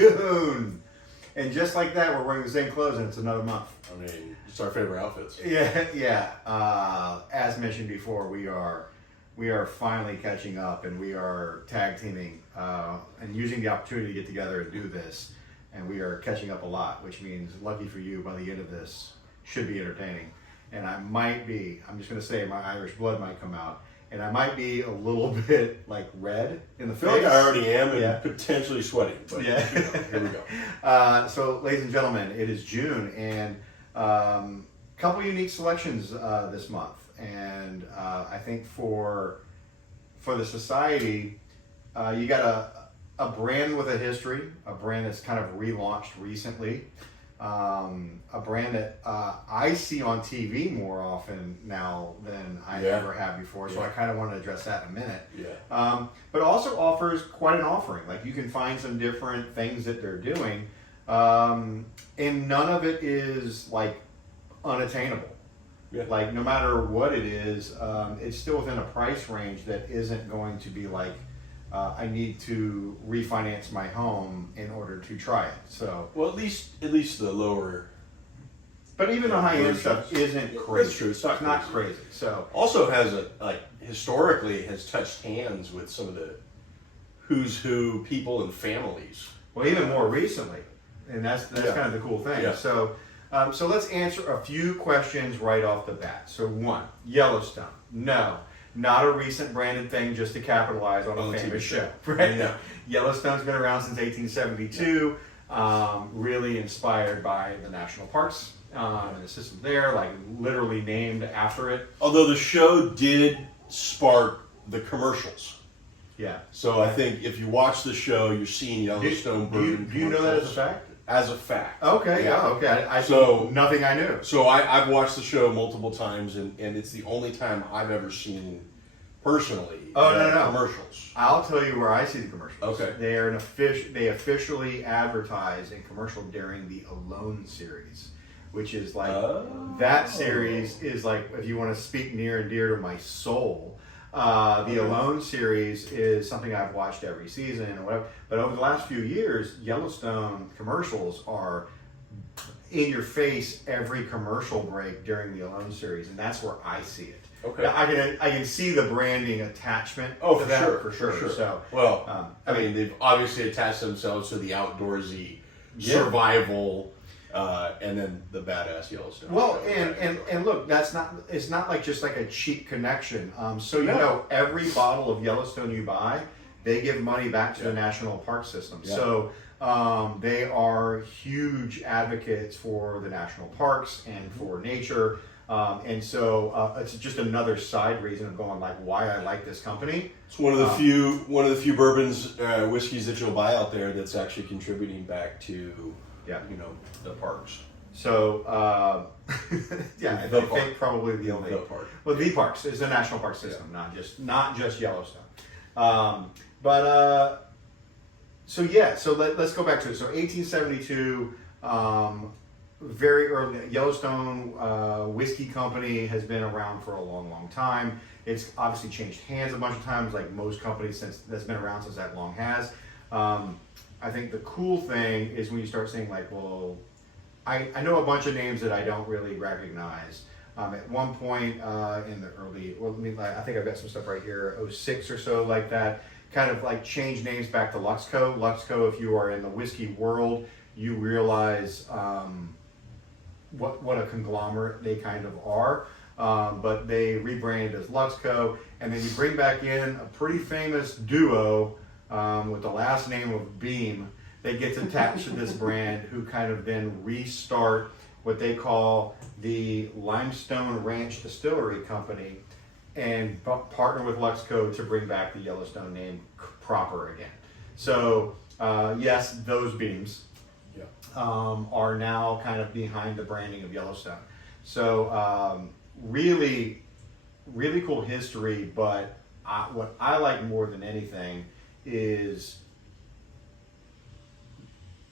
June. And just like that, we're wearing the same clothes, and it's another month. I mean, it's our favorite outfits. Yeah. As mentioned before, we are finally catching up, and we are tag teaming and using the opportunity to get together and do this. And we are catching up a lot, which means, lucky for you, by the end of this, should be entertaining. And I'm just going to say, my Irish blood might come out. And I might be a little bit like red in the face. I feel like I already am and potentially sweating. But yeah. Here we go. So, ladies and gentlemen, it is June, and a couple unique selections this month. And I think for the society, you got a brand with a history, a brand that's kind of relaunched recently. A brand that I see on TV more often now than I ever have before, so I kind of want to address that in a minute. But also offers quite an offering. Like, you can find some different things that they're doing, and none of it is like unattainable. Like, no matter what it is, it's still within a price range that isn't going to be like, I need to refinance my home in order to try it. So, well, at least the lower. But even the high end stuff isn't crazy. That's true. It's not crazy. So also has historically has touched hands with some of the who's who people and families. Well, even more recently, and that's kind of the cool thing. Yeah. So let's answer a few questions right off the bat. So, one, Yellowstone. No. Not a recent branded thing just to capitalize on a famous show, right? No. Yellowstone's been around since 1872, really inspired by the national parks and the system there, like literally named after it. Although the show did spark the commercials. Yeah. So I think if you watch the show, you're seeing Yellowstone bourbon. Do you know that as a fact? As a fact. Okay, okay. Nothing I knew. So I've watched the show multiple times, and it's the only time I've ever seen personally commercials. I'll tell you where I see the commercials. Okay. They officially advertise in commercial during the Alone series, which is like, that series is like, if you want to speak near and dear to my soul, the Alone series is something I've watched every season or whatever. But over the last few years, Yellowstone commercials are in your face every commercial break during the Alone series, and that's where I see it. Okay. I can see the branding attachment. Oh, to that, for sure. So, well, I mean, they've obviously attached themselves to the outdoorsy survival. And then the badass Yellowstone. Well, and look, it's not like just like a cheap connection. So every bottle of Yellowstone you buy, they give money back to the national park system. Yeah. So they are huge advocates for the national parks and for nature. And so it's just another side reason of going like why I like this company. It's one of the few bourbons, whiskeys that you'll buy out there that's actually contributing back to the parks. So I think probably the only park. Well, the parks is the national park system, not just Yellowstone. So let's go back to it. So 1872. Very early, Yellowstone Whiskey Company has been around for a long, long time. It's obviously changed hands a bunch of times, like most companies that's been around since that long has. I think the cool thing is when you start saying like, well, I know a bunch of names that I don't really recognize. At one point in the early, I think I've got some stuff right here, 06 or so like that, kind of like changed names back to Luxco. Luxco, if you are in the whiskey world, you realize what a conglomerate they kind of are, but they rebranded as Luxco, and then you bring back in a pretty famous duo with the last name of Beam that gets attached to this brand, who kind of then restart what they call the Limestone Ranch Distillery Company and partner with Luxco to bring back the Yellowstone name proper again. So yes, those Beams are now kind of behind the branding of Yellowstone. So really, really cool history, but what I like more than anything is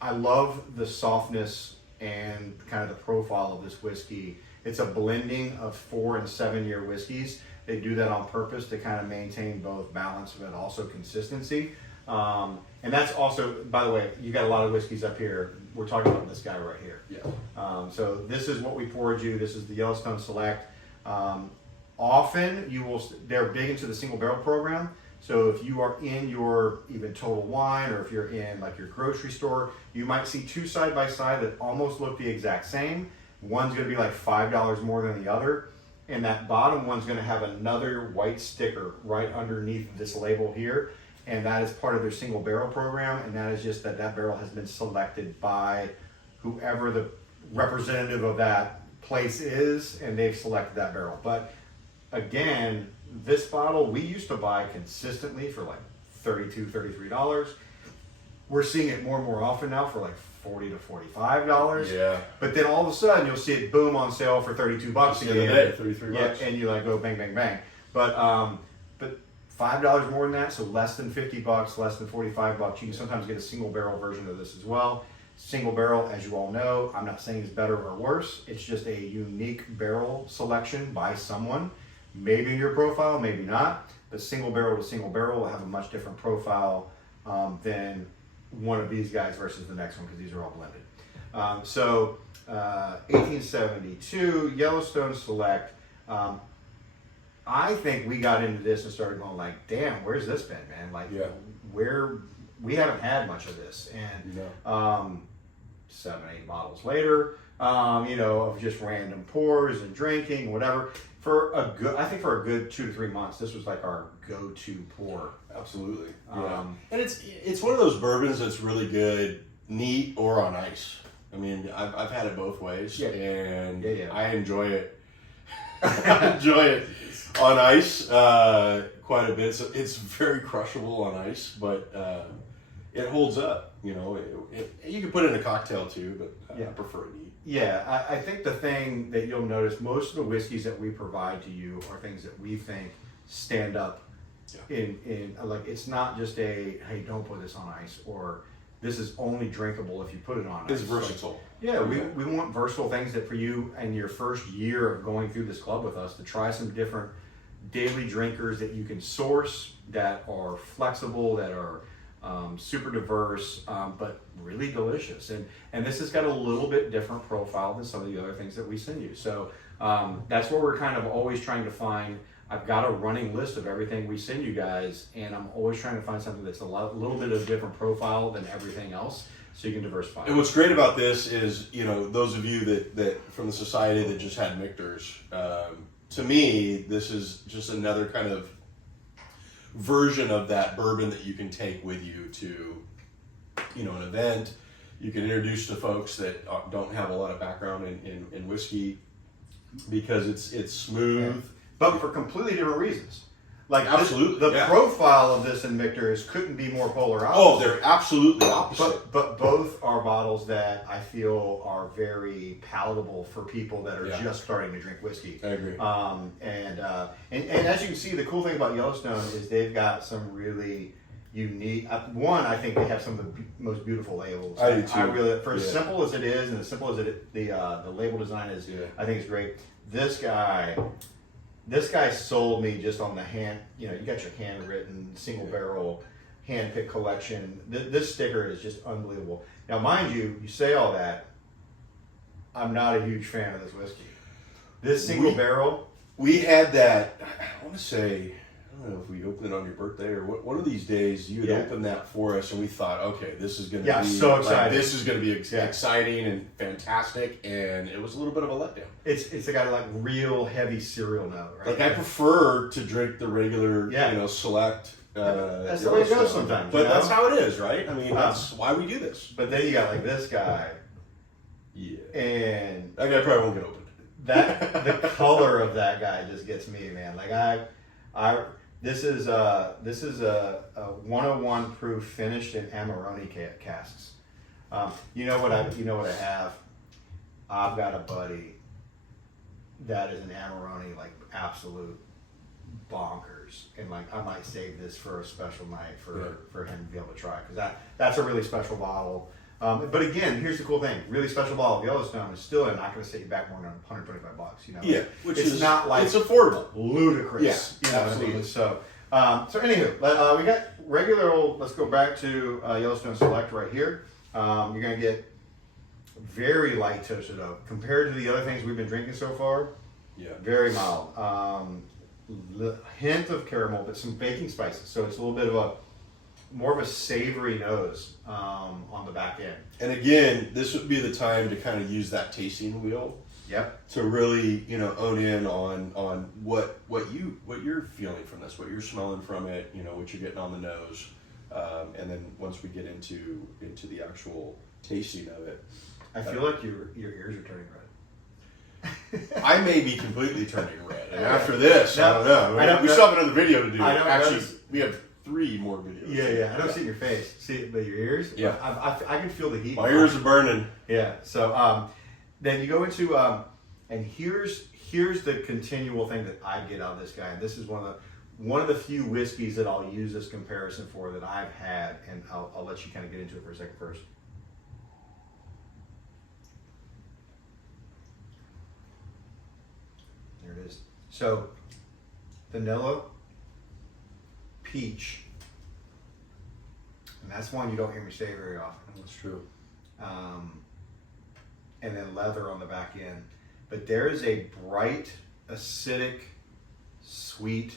I love the softness and kind of the profile of this whiskey. It's a blending of 4 and 7 year whiskeys. They do that on purpose to kind of maintain both balance but also consistency. And that's also, by the way, you got a lot of whiskeys up here. We're talking about this guy right here. Yeah. So this is what we poured you. This is the Yellowstone Select. Often they're big into the single barrel program. So if you are in your even Total Wine, or if you're in like your grocery store, you might see two side by side that almost look the exact same. One's going to be like $5 more than the other, and that bottom one's going to have another white sticker right underneath this label here, and that is part of their single barrel program. And that is just that barrel has been selected by whoever the representative of that place is, and they've selected that barrel. But again, this bottle we used to buy consistently for like $32, $33. We're seeing it more and more often now for like $40 to $45. Yeah. But then all of a sudden you'll see it boom on sale for $32 The other day, $33. Yeah, and you like go bang, bang, bang. But $5 more than that, so less than $50, less than $45. You can sometimes get a single barrel version of this as well. Single barrel, as you all know, I'm not saying it's better or worse. It's just a unique barrel selection by someone. Maybe in your profile, maybe not. But single barrel to single barrel will have a much different profile than one of these guys versus the next one, because these are all blended. 1872 Yellowstone Select. I think we got into this and started going like, damn, where's this been, man? Like, where we haven't had much of this. And 7, 8 bottles later, of just random pours and drinking, whatever. I think for a good 2 to 3 months, this was like our go-to pour. Absolutely. And it's one of those bourbons that's really good, neat or on ice. I mean, I've had it both ways, and I enjoy it. I enjoy it on ice quite a bit. So it's very crushable on ice, but it holds up. You can put it in a cocktail too, but I prefer it neat. Yeah, I think the thing that you'll notice, most of the whiskeys that we provide to you are things that we think stand up in like, it's not just a, hey, don't put this on ice, or this is only drinkable if you put it on ice. It's versatile. We want versatile things that for you and your first year of going through this club with us, to try some different daily drinkers that you can source, that are flexible, that are super diverse, but really delicious. And this has got a little bit different profile than some of the other things that we send you. So that's what we're kind of always trying to find. I've got a running list of everything we send you guys, and I'm always trying to find something that's a little bit of a different profile than everything else, so you can diversify. And what's great about this is, those of you that from the society that just had Michter's, to me, this is just another kind of version of that bourbon that you can take with you to, an event. You can introduce to folks that don't have a lot of background in whiskey, because it's smooth. But for completely different reasons. Like, absolutely, the profile of this in Michter's couldn't be more polar opposite. Oh, they're absolutely opposite. But both are bottles that I feel are very palatable for people that are just starting to drink whiskey. I agree. And as you can see, the cool thing about Yellowstone is they've got some really unique. One, I think they have some of the most beautiful labels. I do too. I really, for as simple as it is, and as simple as the label design is, I think it's great. This guy sold me just on the hand. You got your handwritten single barrel, hand picked collection. This sticker is just unbelievable. Now, mind you, you say all that. I'm not a huge fan of this whiskey. This single barrel. We had that. I want to say, I don't know if we opened it on your birthday or one of these days. You had opened that for us, and we thought, okay, this is going to be so exciting. This is going to be exciting and fantastic, and it was a little bit of a letdown. It's got like real heavy cereal note, right? Like, I prefer to drink the regular, Select. That's the way it goes sometimes. But that's how it is, right? I mean, that's why we do this. But then you got like this guy. Yeah. And that guy probably won't get opened. The color of that guy just gets me, man. Like this is a 101 proof, finished in Amarone casks. You know what I have? I've got a buddy that is an Amarone, like, absolute bonkers, and like I might save this for a special night for him to be able to try, because that's a really special bottle. But again, here's the cool thing: really special bottle of Yellowstone is still not going to set you back more than $125. Which it's is not like it's affordable, ludicrous. Yeah, absolutely. What I mean? So, So anywho, we got regular old, let's go back to Yellowstone Select right here. You're going to get very light toasted oak. Compared to the other things we've been drinking so far, very mild. Hint of caramel, but some baking spices. So it's a little bit of more of a savory nose on the back end. And again, this would be the time to kind of use that tasting wheel. Yep. To really, own in on what you're feeling from this, what you're smelling from it, what you're getting on the nose, and then once we get into the actual tasting of it, I feel like your ears are turning red. I may be completely turning red, and after this, I don't know. We still have another video to do. Actually, we have 3 more videos. Yeah. I don't see your face. See, but your ears. Yeah. I can feel the heat. My ears are burning. Yeah. So then you go into and here's the continual thing that I get out of this guy, and this is one of the few whiskeys that I'll use this comparison for that I've had, and I'll let you kind of get into it for a second first. There it is. So vanilla, peach, and that's one you don't hear me say very often. That's true. And then leather on the back end. But there is a bright, acidic, sweet,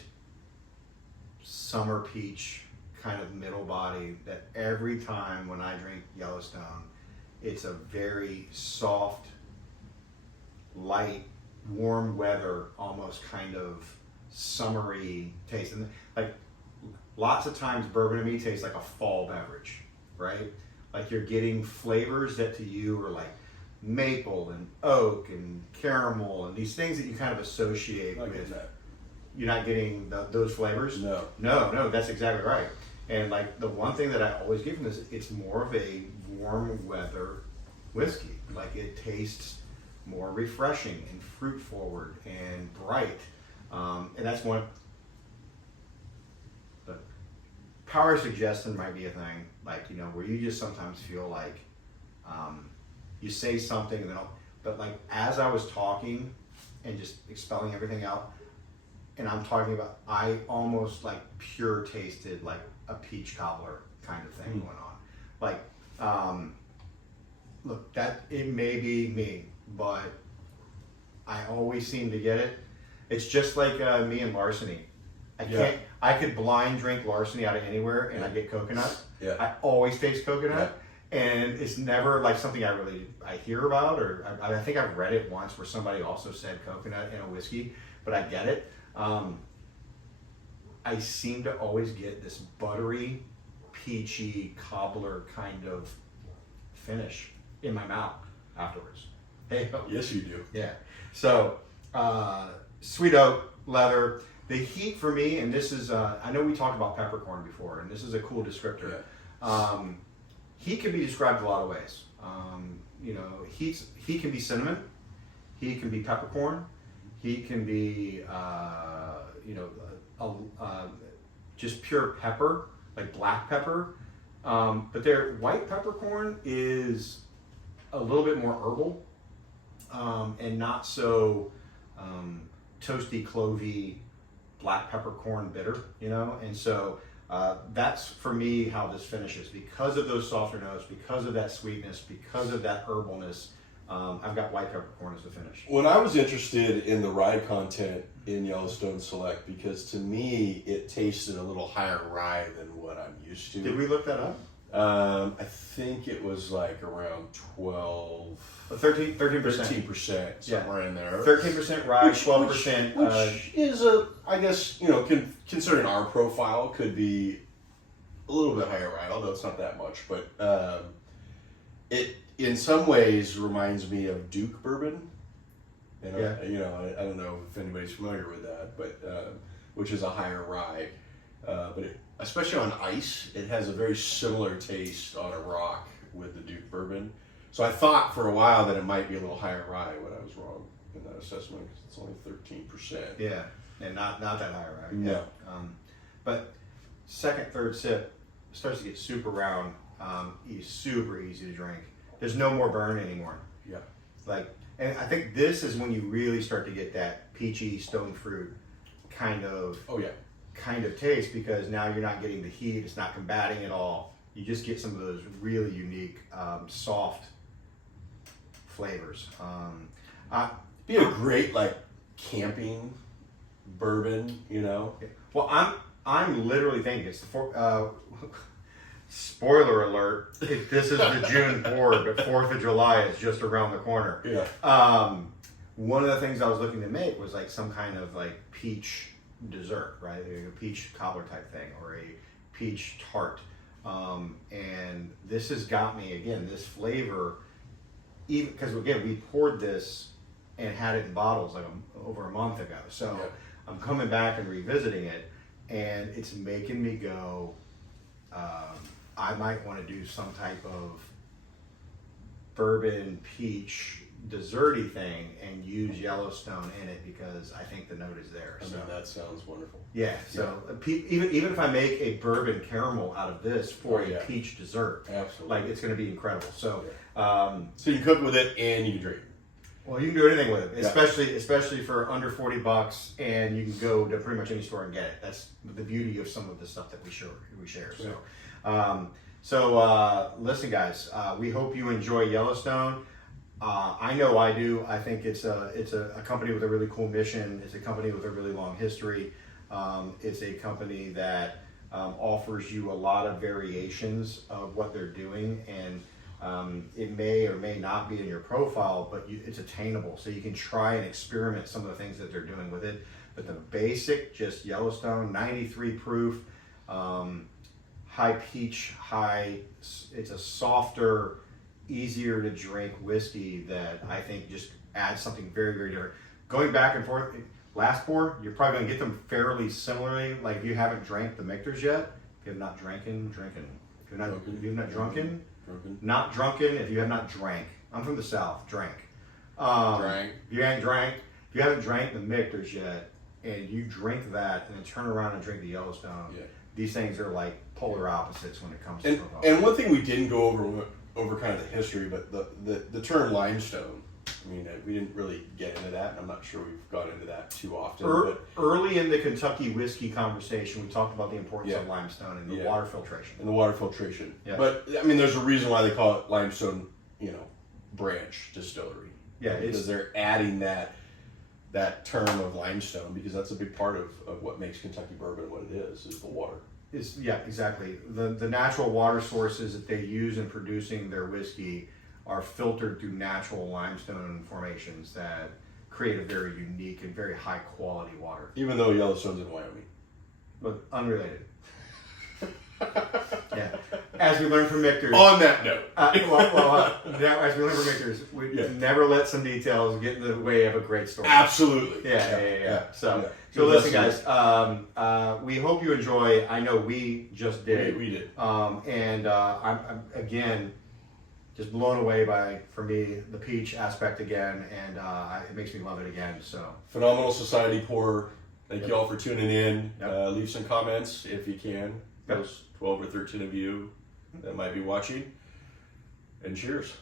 summer peach kind of middle body that every time when I drink Yellowstone, it's a very soft, light, warm weather, almost kind of summery taste. And like lots of times bourbon to me tastes like a fall beverage, right? Like you're getting flavors that to you are like maple and oak and caramel and these things that you kind of associate with that. You're not getting those flavors? No, that's exactly right. And like the one thing that I always give from this, it's more of a warm weather whiskey. Like it tastes more refreshing and fruit forward and bright. And that's one. But power suggestion might be a thing, like, where you just sometimes feel like you say something and then but like as I was talking and just expelling everything out, and I'm talking about, I almost like pure tasted like a peach cobbler kind of thing going on. Like, look, that it may be me, but I always seem to get it. It's just like me and larceny. I could blind drink larceny out of anywhere and I get coconut. Yeah. I always taste coconut. And it's never like something I hear about, or I think I've read it once where somebody also said coconut in a whiskey, but I get it. I seem to always get this buttery, peachy, cobbler kind of finish in my mouth afterwards. Hey, yes, you do. Yeah. So, sweet oak, leather. The heat for me, and this is, I know we talked about peppercorn before, and this is a cool descriptor. Yeah. Heat can be described a lot of ways. Heat can be cinnamon. Heat can be peppercorn. Heat can be, just pure pepper, like black pepper. But their white peppercorn is a little bit more herbal and not so toasty, clovey, black peppercorn bitter, and so that's for me how this finishes. Because of those softer notes, because of that sweetness, because of that herbalness, I've got white peppercorn as the finish. When I was interested in the rye content in Yellowstone Select, because to me it tasted a little higher rye than what I'm used to. Did we look that up? I think it was like around 13%, 13%, somewhere in there. 13% rye, 12%. Which is I guess, considering our profile, could be a little bit higher rye, although it's not that much. But it in some ways reminds me of Duke bourbon. I don't know if anybody's familiar with that, but which is a higher rye. But especially on ice, it has a very similar taste on a rock with the Duke bourbon. So I thought for a while that it might be a little higher rye, but I was wrong in that assessment because it's only 13%. Yeah, and not that higher rye. No. Yeah. But second, third sip starts to get super round. Super easy to drink. There's no more burn anymore. Yeah. And I think this is when you really start to get that peachy stone fruit kind of. Oh yeah. kind of taste, because now you're not getting the heat, it's not combating it all. You just get some of those really unique, soft flavors. Be a great like camping bourbon, you know. Well, I'm literally thinking it's the spoiler alert. This is the June board, but 4th of July is just around the corner. Yeah. One of the things I was looking to make was like some kind of like peach dessert, right? Like a peach cobbler type thing, or a peach tart. And this has got me again, this flavor, even because again, we poured this and had it in bottles like over a month ago. So yeah. I'm coming back and revisiting it, and it's making me go, I might want to do some type of bourbon peach desserty thing and use Yellowstone in it, because I think the note is there. I mean, that sounds wonderful. Yeah, so even if I make a bourbon caramel out of this for a yeah. peach dessert, absolutely, like it's going to be incredible. So, so you cook with it and you drink. Well, you can do anything with it, yeah. especially for under $40, and you can go to pretty much any store and get it. That's the beauty of some of the stuff that we share. So, listen, guys, we hope you enjoy Yellowstone. I know I do. I think it's a company with a really cool mission. It's a company with a really long history. It's a company that offers you a lot of variations of what they're doing, and it may or may not be in your profile, but it's attainable. So you can try and experiment some of the things that they're doing with it. But the basic, just Yellowstone, 93 proof, high peach, it's a softer, easier to drink whiskey that I think just adds something very, very different. Going back and forth, last pour, you're probably going to get them fairly similarly. Like if you haven't drank the Michter's yet, if you have not drinking. If you're not drunken. Not drunken if you have not drank. I'm from the South, drank. Drank. If you ain't drank, if you haven't drank the Michter's yet, and you drink that and then turn around and drink the Yellowstone, these things are like polar opposites when it comes to alcohol. And one thing we didn't go over kind of the history, but the term limestone. I mean, we didn't really get into that, and I'm not sure we've got into that too often. But early in the Kentucky whiskey conversation, we talked about the importance of limestone and the water filtration. And the water filtration. Yeah. But I mean, there's a reason why they call it limestone, branch distillery. Yeah, because they're adding that term of limestone, because that's a big part of what makes Kentucky bourbon what it is the water. Exactly. The natural water sources that they use in producing their whiskey are filtered through natural limestone formations that create a very unique and very high quality water. Even though Yellowstone's in Wyoming. But unrelated. Yeah. As we learned from Michter's. On that note. As we learned from Michter's, we never let some details get in the way of a great story. Absolutely. Yeah. So listen, guys, we hope you enjoy. I know we just did. We did. And I'm again just blown away by, for me, the peach aspect again, and it makes me love it again. So phenomenal society pour. Thank you all for tuning in. Leave some comments if you can. Those 12 or 13 of you that might be watching. And cheers.